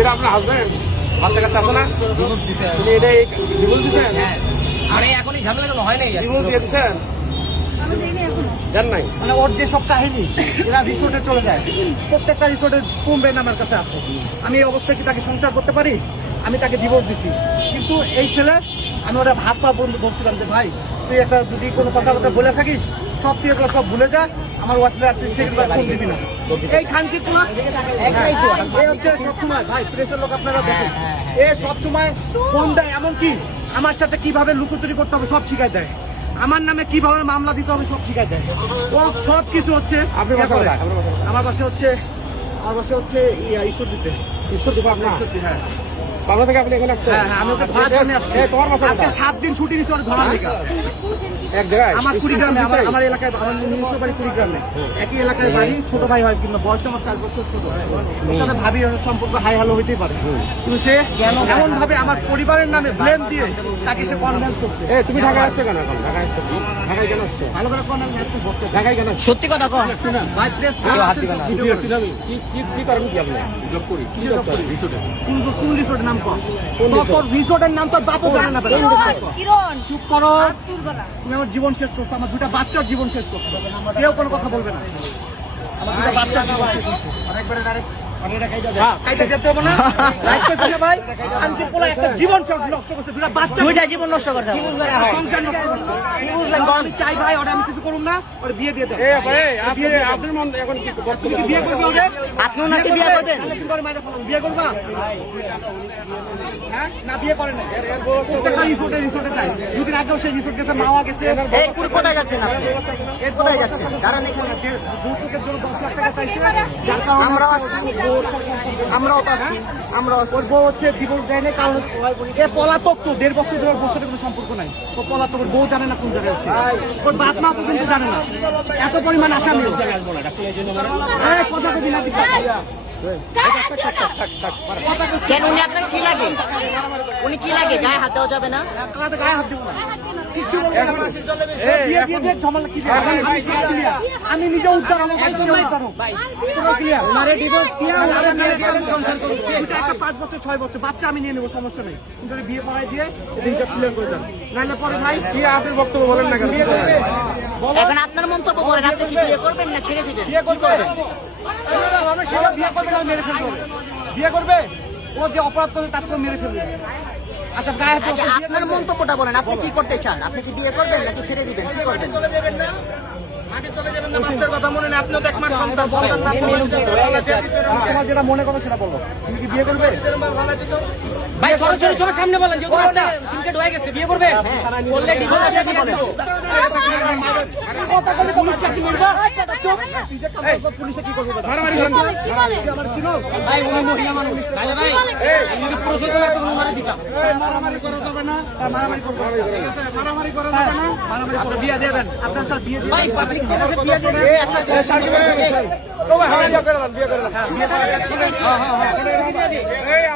এটা আপনার হাজবেন্ড বাচ্চা কাচ্চা আছে না? তুমি এটা ডিভোর্স দিচ্ছেন? আরে এখনই ঝামেলা কোনো হয় নাই। ডিভোর্স দিয়ে দিচ্ছেন? জান নাই মানে ওর যে সব কাহিনী এরা রিসোর্টে চলে যায়, প্রত্যেকটা রিসোর্টের কমবেন আমার কাছে আছে। আমি এই অবস্থায় কি তাকে সংসার করতে পারি? আমি তাকে ডিভোর্স দিছি, কিন্তু এই ছেলে আমি ওরা ভাত পা বন্ধু ধরছিলাম যে ভাই তুই একটা যদি কোনো কথাবার্তা বলে থাকিস সব তুই এগুলো সব ভুলে যা, আমার হোয়াটসঅ্যাপ ফোন দিবি না। এই খানকি তো হচ্ছে সবসময় ভাই প্রেসের লোক আপনারা দেখেন, এ সবসময় ফোন দেয়, এমনকি আমার সাথে কিভাবে লুকোচুরি করতে হবে সব শিখাই দেয়, আমার নামে কিভাবে মামলা দিতে হবে সব শিখাই দেয়, ও সব কিছু হচ্ছে। আপনি আমার বাসে হচ্ছে ঈশ্বর দিতে আপনার হ্যাঁ বাংলা থেকে আপনি এখানে আসছেন? হ্যাঁ আমি ওকে ধরার জন্য আসছি। তোমার বাসা আজকে 7 দিন ছুটি দিচ্ছে ওর ধরার লেগে। এক জায়গায় আমার কুড়িগ্রামে, আমার এলাকায়, আমার নিজস্ব বাড়ি কুড়িগ্রামে, একই এলাকায় বাড়ি, ছোট ভাই হয় কিন্তু বয়স আমার 4 বছর ছোট। ওর সাথে ভাবি সম্পর্ক হাই হ্যালো হইতেই পারে, কিন্তু সে এমন ভাবে আমার পরিবারের নামে ব্লেম দিয়ে তাকে সে কনভিন্স করছে। তুমি ঢাকায় আসছো কেন? এখন ঢাকায় আসছো? ঢাকায় কেন আসছো? ভালো করে ঢাকায় কেন? সত্যি কথা কন। ভাই প্রেস কি করেন কি আপনি? জব করি। কোন রিসোর্টের নাম কর, তোর রিসোর্টের নাম তোর বাপও জানে না। চুপ করো, তুমি আমার জীবন শেষ করছো, আমার 2টা বাচ্চার জীবন শেষ করছো, কেউ কোনো কথা বলবে না। আমার 2টা বাচ্চার জীবন শেষ করছো। দুইটা জীবন নষ্ট করতে হবে। আমি চাই ভাই ওটা আমি কিছু করুন না, ওর বিয়ে দিয়ে দেন। আপনার মন এখন কি বিয়ে করবে ওরে? আপনিও নাকি বিয়ে করবেন? বিয়ে করবা? হ্যাঁ না বিয়ে করে না, প্রত্যেকটা রিসোর্টে চাই। 2 দিন আগেও সেই রিসোর্ট গেছে, মাওয়া গেছে। এই কুড়ি কোথায় যাচ্ছেন আপনি? কোথায় যাচ্ছেন? দাঁড়ান এখানে। যৌতুকের জন্য 10 লাখ টাকা চাইছে, যার কারণে আমরাও আসছি, আমরাও তো আসছি, আমরাও আসছি। ওর বউ হচ্ছে ডিভোর্স দেয় না, কারণ এ পলাতক তো, 1.5 বছর ধরে, ওর সাথে কোনো সম্পর্ক নাই। ও পলাতক, ওর বউ জানে না কোন জায়গায় আছে, ওর বাপ মা পর্যন্ত জানে না, এত পরিমাণ আসামি। কথা কবি না কেন উনি আপনার কি লাগে? উনি কি লাগে? গায়ে হাত দেওয়া যাবে না? গায়ে হাত দিব না, কিচ্ছু বলবো না। বিয়ে দিয়ে দিয়ে ঝামেলা কি আমি নিজে উদ্ধার, আমার ভাই নিজে উদ্ধার হোক। ওনারে ডিভোর্স দিয়ে ওনারে মেরে দিয়ে সংসার করুন। একটা 5 বছর 6 বছর বাচ্চা আমি নিয়ে নেবো, সমস্যা নেই, কিন্তু বিয়ে পড়াই দিয়ে এটা হিসাব ক্লিয়ার করে দেন, নাহলে পরে ভাই কি আপনার বক্তব্য বলেন না কেন? এখন আপনার মন্তব্য বলেন, আপনি কি বিয়ে করবেন না ছেড়ে দিবেন? বিয়ে করবে, সেটা বিয়ে করবে না মেরে ফেলবে, বিয়ে করবে, ও যে অপরাধ করে তাকে মেরে ফেলবে। আচ্ছা গায়ে হাত আচ্ছা আপনার মন্তব্যটা বলেন, আপনি কি করতে চান? আপনি কি বিয়ে করবেন নাকি ছেড়ে দিবেন? কি করবেন? তোমার যেটা মনে করো সেটা বলো, তুমি কি বিয়ে করবে? ভাই ছোট সামনে বলেন, যে রাস্তা সিনকেট হয়ে গেছে, বিয়ে করবে? বললে ডিভোর্স দিয়ে দিব। পুলিশে কি করবে? মারামারি করেন না। আমার চিনো ভাই উনি মহিলা মানুষ। ভাই ভাই যদি পুরুষ হতো না তখন মারা দিতাম। মারামারি করা যাবে না, মারামারি করবে, মারামারি করা যাবে না, মারামারি করবে, বিয়ে দিয়ে দেন আপনার স্যার, বিয়ে দিয়ে ভাই পাবলিক কাছে বিয়ে দেন।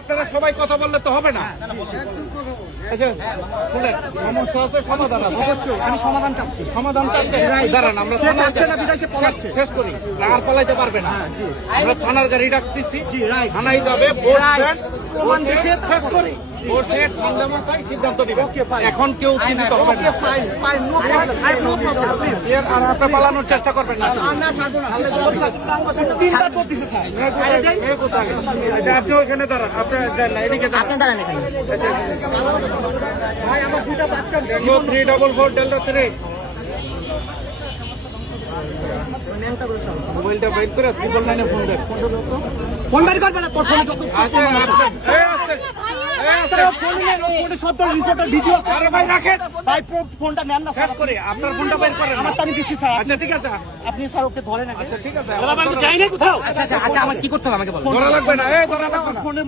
আপনারা সবাই কথা বললে তো হবে না। সমস্যা আছে, সমাধান আছে, অবশ্যই আমি সমাধান চাচ্ছি। সমাধান চাচ্ছেন? দাঁড়ান, আমরা সে চাচ্ছে না বিদায় সে পলাচ্ছে। শেষ করি, আর পালাইতে পারবে না। আমরা থানার গাড়ি ডাকতেছি, রাইট, থানায় যাবে, বসবেন, প্রমাণ দেখে শেষ করি, বসে সন্দেহমতায় সিদ্ধান্ত দিবেন। এখন কেউ চিন্তিত হবে না। Fine fine, no problem, I no problem, please. এর আর আপনি পালানোর চেষ্টা করবেন না। না ছাড়বো না, 3বার করতেছে স্যার। এই কোথায়? আচ্ছা, আপনি ওইখানে দাঁড়ান, আপনি যান না, এদিকে দাঁড়ান। আপনি দাঁড়ান এখানে। ভাই আমার 2টা বাচ্চা, দেখো 344 ডেল্টা 3 মোবাইলটা বাইক করে 999 ফোন দেন। ফোন বাড়ি করবে না, তোর ফোনে যত আচ্ছা, ফোনে সব তোর রিসোর্টের ভিডিও। আরে ভাই রাখেন, ভাই ফোনটা নেন না শেষ করে আপনার ফোনটা বের করেন। আমার তো আমি দিচ্ছি স্যার। আচ্ছা ঠিক আছে, আপনি স্যার ওকে ধরেন। ঠিক আছে, আচ্ছা আমার কি করতে হবে আমাকে বলুন। ধরা লাগবে না, ধরা লাগবে না। ফোনের